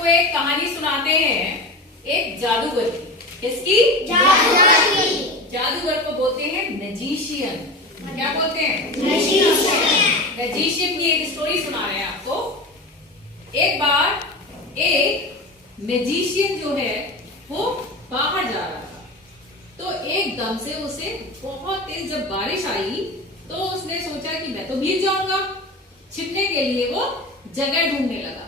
आपको एक कहानी सुनाते हैं एक जादूगर की। किसकी? जादूगर। जादूगर को बोलते हैं मैजिशियन। क्या बोलते हैं? मैजिशियन की एक स्टोरी सुना रहे हैं आपको। एक बार एक मैजिशियन जो है वो बाहर जा रहा था, तो एकदम से उसे बहुत तेज जब बारिश आई तो उसने सोचा कि मैं तो भीग जाऊंगा। छिपने के लिए वो जगह ढूंढने लगा।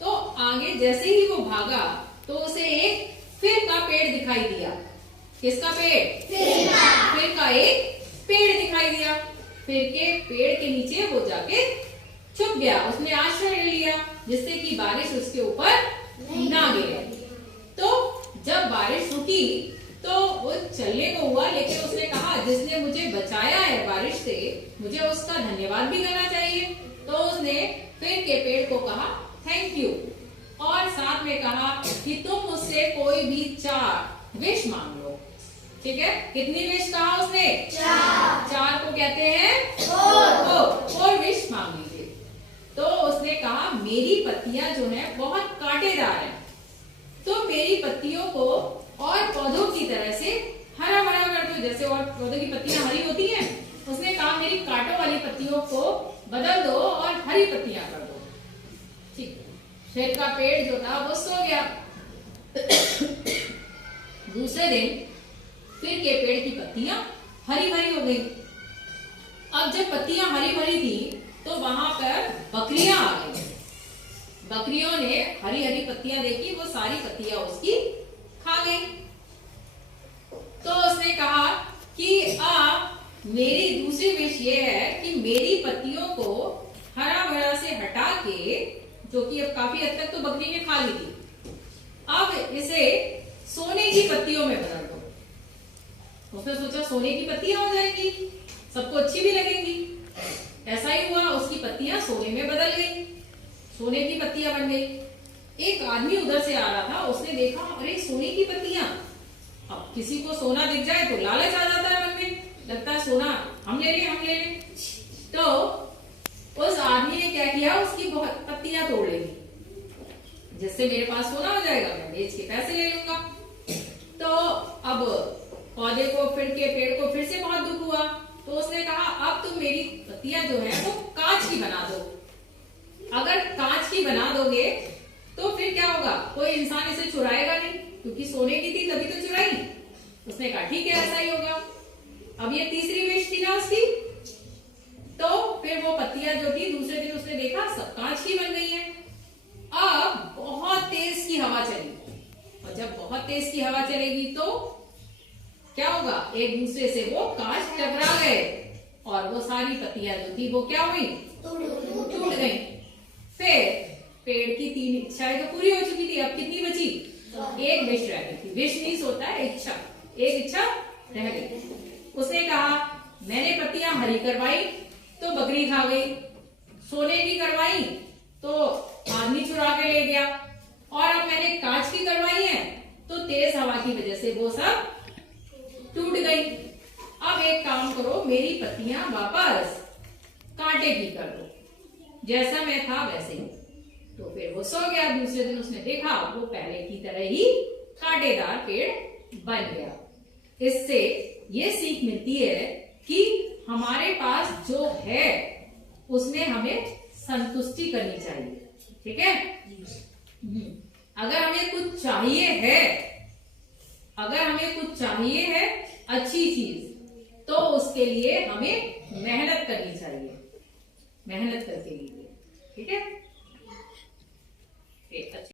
तो आगे जैसे ही वो भागा तो उसे एक फिर का पेड़ दिखाई दिया। किसका पेड़? फिर का एक पेड़ दिखाई दिया। फिर के पेड़ के नीचे वो जाके छुप गया। उसने आश्रय ले लिया जिससे कि बारिश उसके ऊपर ना गिरे। तो जब बारिश रुकी तो वो चलने को हुआ, लेकिन उसने कहा जिसने मुझे बचाया है बारिश से, मुझे उसका धन्यवाद भी करना चाहिए। तो उसने फिर के पेड़ को कहा थैंक यू, और साथ में कहा कि तुम मुझसे कोई भी 4 विश मांग लो। ठीक है, कितनी विश कहा उसने? 4 को कहते हैं 4 विश मांग लीजिए। तो उसने कहा मेरी पत्तियां जो है बहुत कांटेदार है, तो मेरी पत्तियों को और पौधों की तरह से हरा भरा कर दो, जैसे और पौधों की पत्तियां हरी होती हैं। उसने कहा मेरी कांटों वाली पत्तियों को बदल दो और हरी पत्तियां कर दो। ठीक, फिर का पेड़ जो था वो सो गया। दूसरे दिन फिर के पेड़ की पत्तियां हरी भरी हो गई। अब जब पत्तियां हरी भरी थी तो वहां पर बकरियां आ गई। बकरियों ने हरी हरी पत्तियां देखी, वो सारी पत्तियां उसकी खा गई। तो उसने कहा कि अब मेरी दूसरी विश ये है कि मेरी पत्तियों को हरा भरा से हटा के, जो कि अब काफी हद तक तो बकरी ने खा ली थी, अब इसे सोने की पत्तियों में बदल दो। उसने सोचा सोने की पत्तियां हो जाएंगी, सबको अच्छी भी लगेंगी। ऐसा ही हुआ, उसकी पत्तियां सोने में बदल गई, सोने की पत्तियां बन गई। एक आदमी उधर से आ रहा था, उसने देखा अरे सोने की पत्तियां। अब किसी को सोना दिख जाए तो लालच आ जाता है मन में, लगता है सोना हम ले लें। तो उस आदमी ने क्या किया, उसकी बहुत पत्तियां तोड़ ली, जिससे मेरे पास सोना हो जाएगा, मैं बेच के पैसे ले लूंगा। तो अब पौधे को फिर के पेड़ को फिर से बहुत दुख हुआ। तो उसने कहा अब तुम मेरी पत्तियां जो है वो कांच की बना दो। अगर कांच की बना दोगे तो फिर क्या होगा, कोई इंसान इसे चुराएगा नहीं, क्योंकि सोने की थी तभी तो चुराई। उसने कहा ठीक है ऐसा ही होगा। अब ये तीसरी विश थी ना उसकी। तो फिर वो पत्तियां जो थी दूसरे दिन उसने देखा सब कांच की बन गई है। अब बहुत तेज की हवा चली, और जब बहुत तेज की हवा चलेगी तो क्या होगा, एक दूसरे से वो कांच टकरा गए और वो सारी पत्तियां जो थी वो क्या हुई, टूट गई। फिर पेड़ की 3 इच्छाएं तो पूरी हो चुकी थी, अब कितनी बची? एक विश रह गई थी। विश नहीं सोता है, इच्छा, एक इच्छा रह गई। उसने कहा मैंने पत्तियां हरी करवाई तो बकरी खा गई, सोने की करवाई तो आदमी चुरा के ले गया, और अब मैंने कांच की करवाई है तो तेज हवा की वजह से वो सब टूट गई। अब एक काम करो, मेरी पत्तियां वापस कांटे की कर दो, जैसा मैं था वैसे ही। तो फिर वो सो गया। दूसरे दिन उसने देखा वो पहले की तरह ही कांटेदार पेड़ बन गया। इससे ये सीख मिलती है कि हमारे पास जो है उसमें हमें संतुष्टि करनी चाहिए। ठीक है, अगर हमें कुछ चाहिए है, अगर हमें कुछ चाहिए है अच्छी चीज, तो उसके लिए हमें मेहनत करनी चाहिए, मेहनत करके लीजिए। ठीक है।